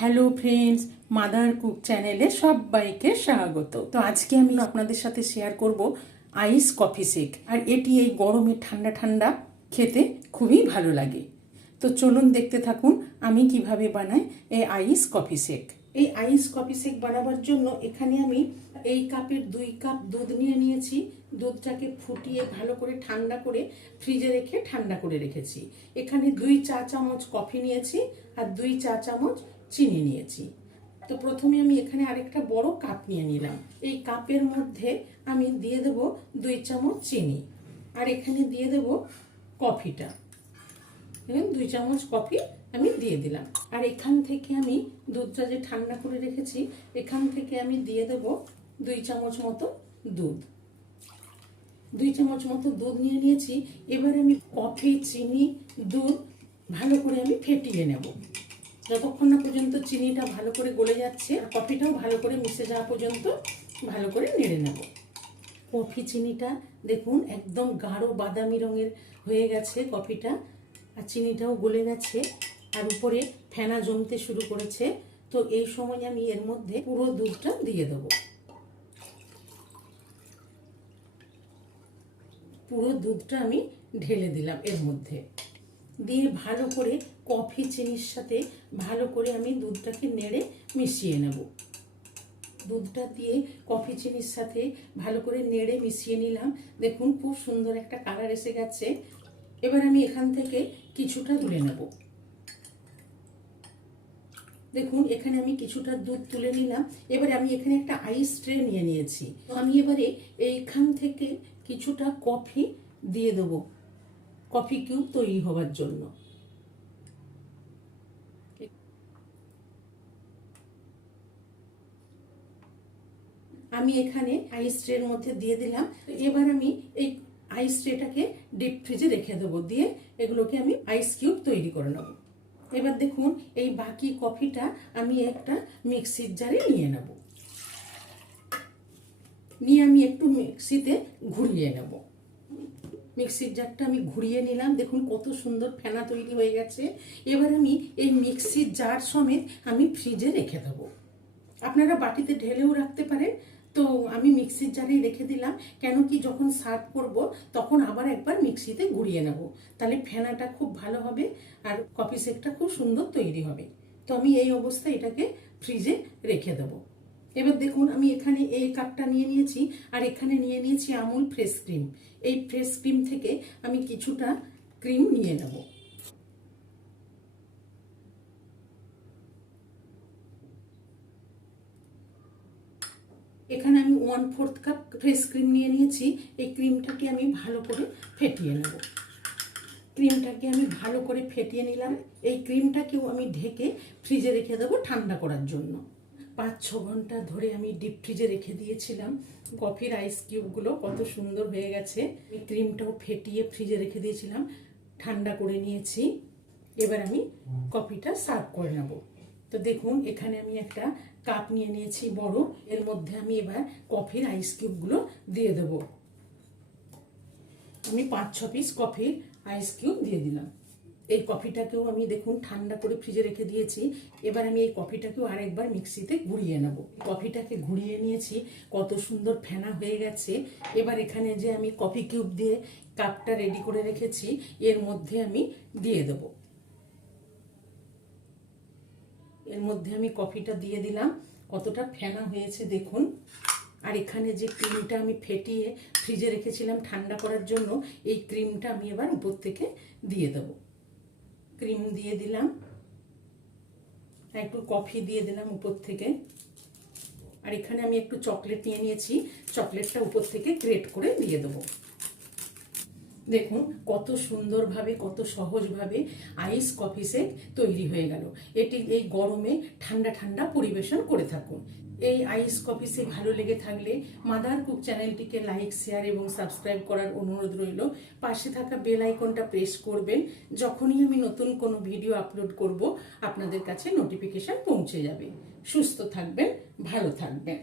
Hello friends, mother cook চ্যানেলে সবাইকে স্বাগত। তো আজকে আমি আপনাদের সাথে শেয়ার করব আইস কফি শেক। আর এটি এই গরমে ঠান্ডা ঠান্ডা খেতে খুবই ভালো লাগে। তো চলুন দেখতে থাকুন আমি কিভাবে বানাই এই আইস কফি শেক। এই আইস কফি শেক বানাবার জন্য এখানে আমি এই কাপের 2 কাপ দুধ নিয়ে নিয়েছি। দুধটাকে ফুটিয়ে ভালো করে ঠান্ডা করে ফ্রিজে রেখে ঠান্ডা করে রেখেছি। এখানে 2 চা চামচ কফি নিয়েছি আর 2 চা চামচ চিনি নিয়েছি। তো প্রথমে আমি এখানে আরেকটা বড় কাপ নিয়ে নিলাম। এই কাপের মধ্যে আমি দিয়ে দেব 2 চামচ চিনি আর এখানে দিয়ে দেব কফিটা। 2 চামচ কফি আমি দিয়ে দিলাম। আর এখান থেকে আমি দুধটা যে ঠান্ডা করে রেখেছি এখান থেকে আমি দিয়ে দেব 2 চামচ মতো দুধ। 2 চামচ মতো দুধ নিয়ে নিয়েছি। এবার আমি কফি, চিনি, দুধ ভালো করে আমি ফেটিয়ে নেব। যতক্ষণ না পর্যন্ত চিনিটা ভালো করে গলে যাচ্ছে আর কফিটাও ভালো করে মিশে যাওয়া পর্যন্ত ভালো করে নেড়ে নেব। কফি চিনিটা দেখুন একদম গাঢ় বাদামি রঙের হয়ে গেছে কফিটা, আর চিনিটাও গলে গেছে আর উপরে ফেনা জমতে শুরু করেছে। তো এই সময় আমি এর মধ্যে পুরো দুধটা দিয়ে দেব। পুরো দুধটা আমি ঢেলে দিলাম এর মধ্যে, দিয়ে ভালো করে কফি চিনির সাথে ভালো করে আমি দুধটাকে নেড়ে মিশিয়ে নেব। দুধটা দিয়ে কফি চিনির সাথে ভালো করে নেড়ে মিশিয়ে নিলাম। দেখুন খুব সুন্দর একটা কালার এসে গেছে। এবার আমি এখান থেকে কিছুটা তুলে নেব। দেখুন এখানে আমি কিছুটা দুধ তুলে নিলাম। এবারে আমি এখানে একটা আইস ট্রে নিয়ে নিয়েছি। তো আমি এবারে এইখান থেকে কিছুটা কফি দিয়ে দেবো কফি কিউব তৈরি হওয়ার জন্য। আমি এখানে আইস ট্রের মধ্যে দিয়ে দিলাম। এবার আমি এই আইস ট্রেটাকে ডিপ ফ্রিজে রেখে দেবো, দিয়ে এগুলোকে আমি আইস কিউব তৈরি করে নেব। এবার দেখুন এই বাকি কফিটা আমি একটা মিক্সির জারে নিয়ে নেব, নিয়ে আমি একটু মিক্সিতে ঘুরিয়ে নেব। মিক্সির জারটা আমি ঘুরিয়ে নিলাম। দেখুন কত সুন্দর ফেনা তৈরি হয়ে গেছে। এবার আমি এই মিক্সির জার সমেত আমি ফ্রিজে রেখে দেবো। আপনারা বাটিতে ঢেলেও রাখতে পারেন। তো আমি মিক্সির জারেই রেখে দিলাম, কেন কি যখন সার্ভ করব তখন আবার একবার মিক্সিতে ঘুরিয়ে নেব, তাহলে ফেনাটা খুব ভালো হবে আর কফি শেকটা খুব সুন্দর তৈরি হবে। তো আমি এই অবস্থায় এটাকে ফ্রিজে রেখে দেবো। এবার দেখুন আমি এখানে এই কাপটা নিয়ে নিয়েছি আর এখানে নিয়ে নিয়েছি আমুল ফ্রেশ ক্রিম। এই ফ্রেশ ক্রিম থেকে আমি কিছুটা ক্রিম নিয়ে নেব। এখানে আমি 1/4 কাপ ফ্রেশ ক্রিম নিয়ে নিয়েছি। এই ক্রিমটাকে আমি ভালো করে ফেটিয়ে নেব। ক্রিমটাকে আমি ভালো করে ফেটিয়ে নিলাম। এই ক্রিমটাকেও আমি ঢেকে ফ্রিজে রেখে দেবো ঠান্ডা করার জন্য। 5-6 ঘন্টা ধরে আমি ডিপ ফ্রিজে রেখে দিয়েছিলাম। কফির আইস কিউবগুলো কত সুন্দর হয়ে গেছে। এই ক্রিমটাও ফেটিয়ে ফ্রিজে রেখে দিয়েছিলাম, ঠান্ডা করে নিয়েছি। এবার আমি কফিটা সার্ভ করে নেব। তো দেখুন এখানে আমি একটা কাপ নিয়ে নিয়েছি বড়, এর মধ্যে আমি এবার কফির আইস কিউবগুলো দিয়ে দেব। আমি 5-6 পিস কফির আইস কিউব দিয়ে দিলাম। এই কফিটাকেও আমি দেখুন ঠান্ডা করে ফ্রিজে রেখে দিয়েছি। এবার আমি এই কফিটাকেও আরেকবার মিক্সিতে ঘুরিয়ে নেব। কফিটাকে ঘুরিয়ে নিয়েছি, কত সুন্দর ফেনা হয়ে গেছে। এবার এখানে যে আমি কফি কিউব দিয়ে কাপটা রেডি করে রেখেছি এর মধ্যে আমি দিয়ে দেব। এর মধ্যে আমি কফিটা দিয়ে দিলাম। কতটা ফেনা হয়েছে দেখুন। আর এখানে যে ক্রিমটা আমি ফেটিয়ে ফ্রিজে রেখেছিলাম ঠান্ডা করার জন্য, এই ক্রিমটা আমি এবার উপর থেকে দিয়ে দেব। ক্রিম দিয়ে দিলাম, একটু কফি দিয়ে দিলাম উপর থেকে। আর এখানে আমি একটু চকলেট নিয়ে নিয়েছি, চকলেটটা উপর থেকে গ্রেট করে দিয়ে দেবো। দেখুন কত সুন্দরভাবে কত সহজভাবে আইস কফি শেক তৈরি হয়ে গেল। এটি এই গরমে ঠান্ডা ঠান্ডা পরিবেশন করে থাকুন। এই আইস কফি শেক ভালো লেগে থাকলে মাদার কুক চ্যানেলটিকে লাইক, শেয়ার এবং সাবস্ক্রাইব করার অনুরোধ রইল। পাশে থাকা বেল আইকনটা প্রেস করবেন। যখনই আমি নতুন কোনো ভিডিও আপলোড করব আপনাদের কাছে নোটিফিকেশন পৌঁছে যাবে। সুস্থ থাকবেন, ভালো থাকবেন।